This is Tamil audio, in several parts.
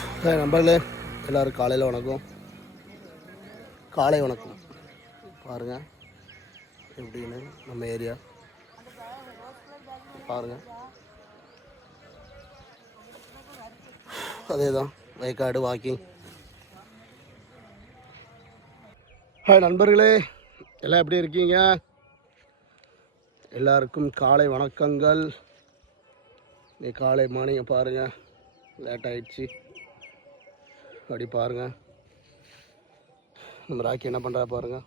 நண்பர்களே எல்லோரும் காலையில் வணக்கம், காலை வணக்கம். பாருங்கள் எப்படின்னு நம்ம ஏரியா பாருங்கள். அதே தான் வயக்காடு வாக்கிங். ஹாய் நண்பர்களே, எல்லாம் எப்படி இருக்கீங்க? எல்லாருக்கும் காலை வணக்கங்கள். நீ காலை மார்னிங்கை பாருங்கள், லேட் ஆகிடுச்சு. அப்படி பாருங்கள் நம்ம ராக்கி என்ன பண்ணுறா பாருங்கள்.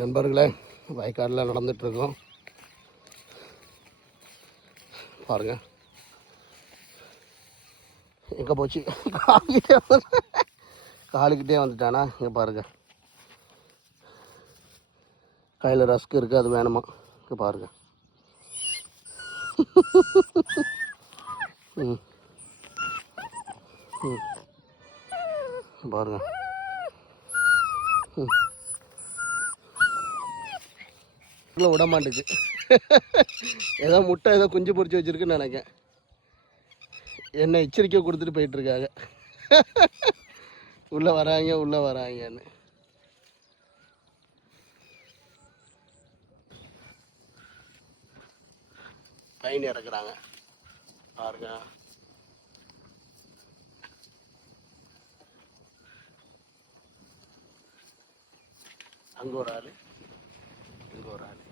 நண்பர்களே, வயக்காடில் நடந்துகிட்ருக்கோம் பாருங்கள். எங்கே போச்சு? காலுக்கிட்டே வந்துட்டானா? இங்கே பாருங்கள், கையில் ரஸ்க் இருக்குது, அது வேணுமா? இங்கே பாருங்கள். ம் ம் பாருங்கள். விட மாட்டேங்குது. ஏதோ முட்டை ஏதோ குஞ்சு பொறிச்சு வச்சுருக்குன்னு நினைக்கிறேன். என்ன எச்சரிக்கை கொடுத்துட்டு போயிட்டுருக்காங்க, உள்ளே வராங்கன்னு. பயன் இறக்குறாங்க பாருங்க. அங்கே ஒரு ஆள், இங்கே ஒரு ஆள்.